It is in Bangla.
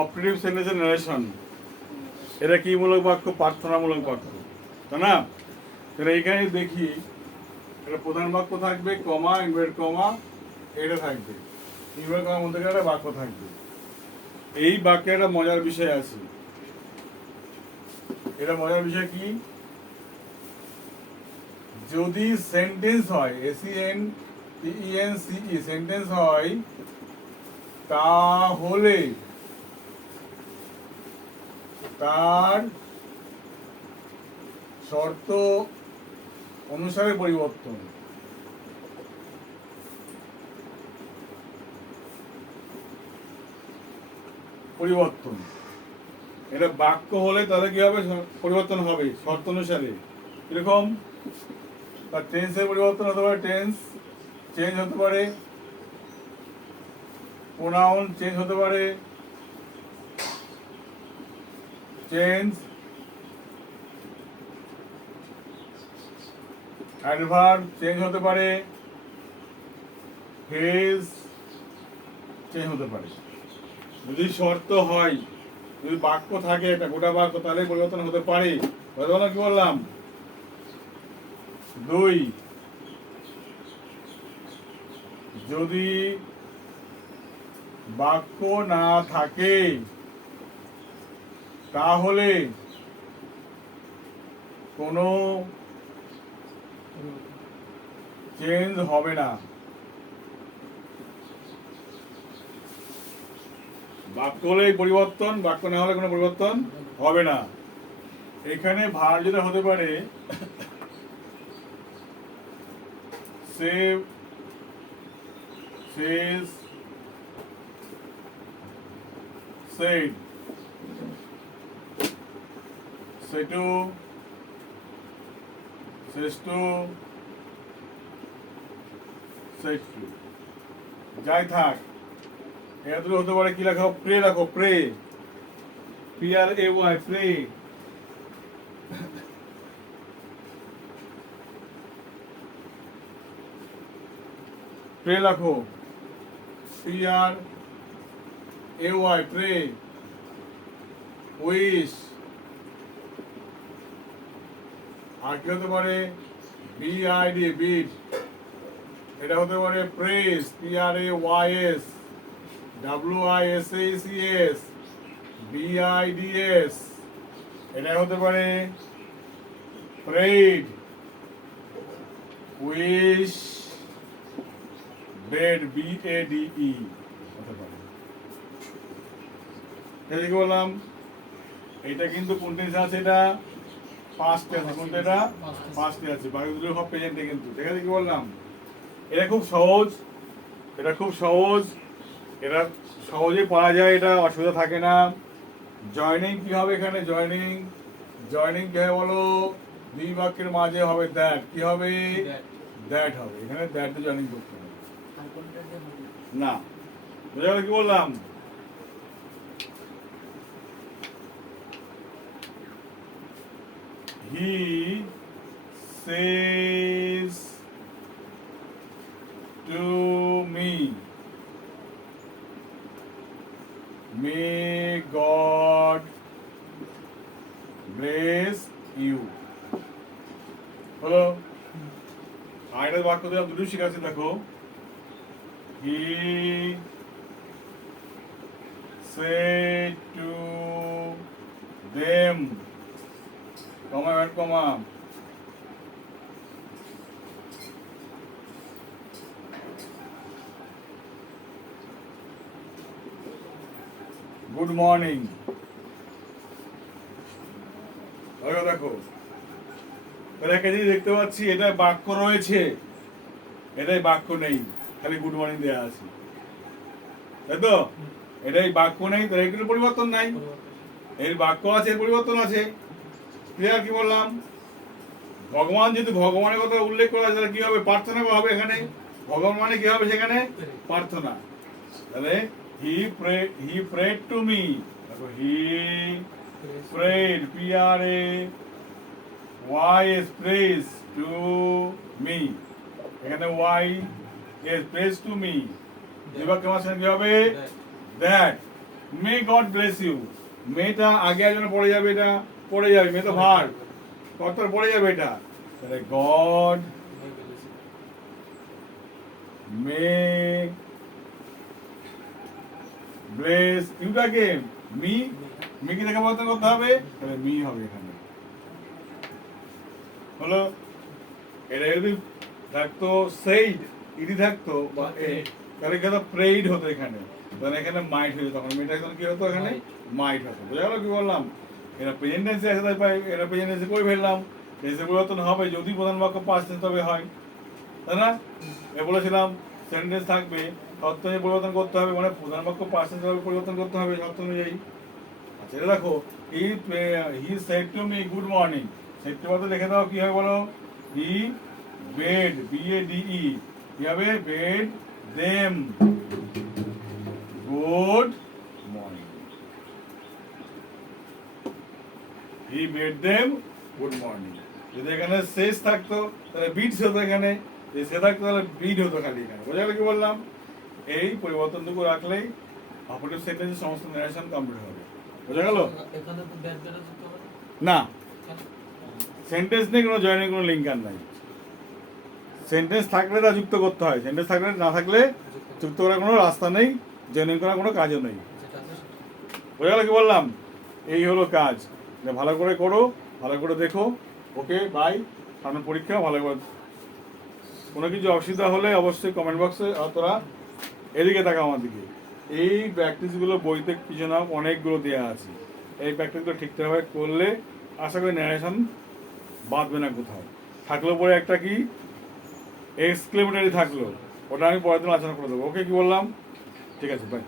অপারেটিভ সেন্টেন্সের নারেশন, এটা কি মূলক বাক্য? প্রার্থনামূলক বাক্য, তাই না? তাহলে এইখানে দেখি এটা প্রধান বাক্য থাকবে, কমা ইনভার্টেড কমা এটা থাকবে, ইনভার্টেড কমার মধ্যে একটা বাক্য থাকবে। এই বাক্যে একটা মজার বিষয় আছে। এটা মজার বিষয় কি? যদি সেন্টেন্স হয়, SENTENCE সেন্টেন্স হয়, তাহলে তার শর্ত অনুসারে পরিবর্তন। পরিবর্তন এটা বাক্য হলে তাহলে কি হবে? পরিবর্তন হবে শর্ত অনুসারে। কিরকম? তার টেন্সের পরিবর্তন হতে পারে, টেন্স চেঞ্জ হতে পারে, প্রোনাউন চেঞ্জ হতে পারে, চেঞ্জ অ্যাডভার্ব চেঞ্জ হতে পারে, ফ্রেজ চেঞ্জ হতে পারে। যদি শর্ত হয়, যদি বাক্য থাকে একটা গোটা বাক্য, তাহলে পরিবর্তন হতে পারে। কি বললাম? 2, যদি বাক্য না থাকে তাহলে কোনো চেঞ্জ হবে না। বাক্য হলে পরিবর্তন, বাক্য না হলে কোনো পরিবর্তন হবে না। এখানে ভার যেটা হতে পারে, সেভ, সেজ, সেড, সেটু, সেস্টু, সেটু, যাই থাক, এগুলো হতে পারে। কি লেখো? প্রে লেখো, প্রে, PRAY, প্রে। প্রে লেখো, PRAY, প্রে। উইশ, আর কি হতে পারে? BID, বিড, এটা হতে পারে প্রেস, PRAYS, WISACS, BIDS, এটা হতে পারে প্রেড, উইশ, বেড, BADE হতে পারে। কি বললাম? এটা কিন্তু কোনটা আছে? এটা পাঁচটা আছে। কোনটা? এটা পাঁচটা আছে। বাকিগুলো সব প্রেজেন্টে কিন্তু। ঠিক আছে? কি বললাম? এটা খুব সহজ, এটা খুব সহজ, এটা সহজে পড়া যায়, এটা অসুবিধা থাকে না। জয়নিং কি হবে এখানে? জয়নিং, জয়নিং কি হবে বলো? দুই বাক্যের মাঝে হবে দ্যাট। কি হবে? দ্যাট হবে। এখানে দ্যাট দিয়ে জয়নিং করতে হবে না। বুঝা গেল কি বললাম? He says to me, may God bless you. হলো? আরেকটা বাক্য দিয়ে দুটো শিখাচ্ছি, দেখো। He said to them, comma and comma, good morning. দেখো, একটা জিনিস দেখতে পাচ্ছি, এটা বাক্য রয়েছে, এটাই বাক্য নেই, খালি গুড মর্নিং দেওয়া আছে, তাই তো? এটাই বাক্য নেই, তাহলে এগুলো পরিবর্তন নাই। এর বাক্য আছে, এর পরিবর্তন আছে। ক্লিয়ার? কি বললাম? ভগবান যেহেতু ভগবানের কথা উল্লেখ করা আছে, তাহলে কি হবে? প্রার্থনা হবে এখানে। ভগবান মানে কি হবে সেখানে? প্রার্থনা। তাহলে হি prayed to me, দেখো, হি prayed, PRAYS, praise to me, এখানে YS, praise to me। বিভাগ কেমন কি হবে? That. May God bless you. মেটা আগে একজন পড়ে যাবে, এটা পড়ে যাবে, মে তো ভার কত পড়ে যাবে এটা, তাহলে গড মে ব্লেস ইউটাকে মি, মি কি থেকে পরিবর্তন করতে হবে, তাহলে মি হবে এখানে। হলো, এটা যদি থাকতো সেইড, ইডি থাকতো বা তাহলে কি হতো, প্রেইড হতো এখানে, তাহলে এখানে মাইট হয়ে যেত, তখন মেটা এখন কি হতো, এখানে মাইট হতো। বোঝা গেল কি বললাম? এটা প্রেজেন্ট টেন্সে আছে, তাই পাই এটা প্রেজেন্ট টেন্সে করে ফেললাম। টেন্সে পরিবর্তন হবে যদি প্রধান বাক্য পাস্ট টেন্স তবে হয়, তাই না? এ বলেছিলাম সেন্টেন্স থাকবে শর্ত অনুযায়ী পরিবর্তন করতে হবে, মানে প্রধান বাক্য পাস্ট টেন্স ভাবে পরিবর্তন করতে হবে শর্ত অনুযায়ী। আচ্ছা, এটা দেখো, he said to me good morning, said to বলতে লিখে দাও কি হবে বলো, he bade, B A D E, কি হবে, bade them good morning, he bade them good morning. যদি এখানে শেষ থাকতো তাহলে বিটস হতো, এখানে যদি সে থাকতো তাহলে বিট হতো খালি এখানে। বোঝা গেল কি বললাম? এই পরিবর্তনটুকু রাখলেই অপারেটিভ সেন্টেন্সের সমস্ত ন্যারেশন কমপ্লিট হবে। বোঝা গেল? এখানে তো ব্যাড ব্যাড যুক্ত হবে না, সেন্টেন্স নেই, কোনো জয়েনের কোনো লিঙ্কার নাই। সেন্টেন্স থাকলে তা যুক্ত করতে হয়, সেন্টেন্স থাকলে, না থাকলে যুক্ত করার কোনো রাস্তা নেই, জয়েনিং করার কোনো কাজও নেই। যেটা আছে সেটা। বোঝা গেল কি বললাম? এই হলো কাজ, যে ভালো করে করো, ভালো করে দেখো। ওকে, বাই। সামনে পরীক্ষা, ভালো করে। কোনো কিছু অসুবিধা হলে অবশ্যই কমেন্ট বক্সে, তোরা এদিকে থাকা আমার দিকে। এই প্র্যাকটিসগুলো বইতে কিছু না অনেকগুলো দেওয়া আছে, এই প্র্যাকটিসগুলো ঠিকঠাকভাবে করলে আশা করি ন্যারেশন বাঁধবে না কোথাও। থাকলো পরে একটা কি এক্সক্লেমেটারি থাকলো, ওটা আমি পরের দিন আলোচনা করে দেবো। ওকে, কি বললাম? ঠিক আছে, বাই।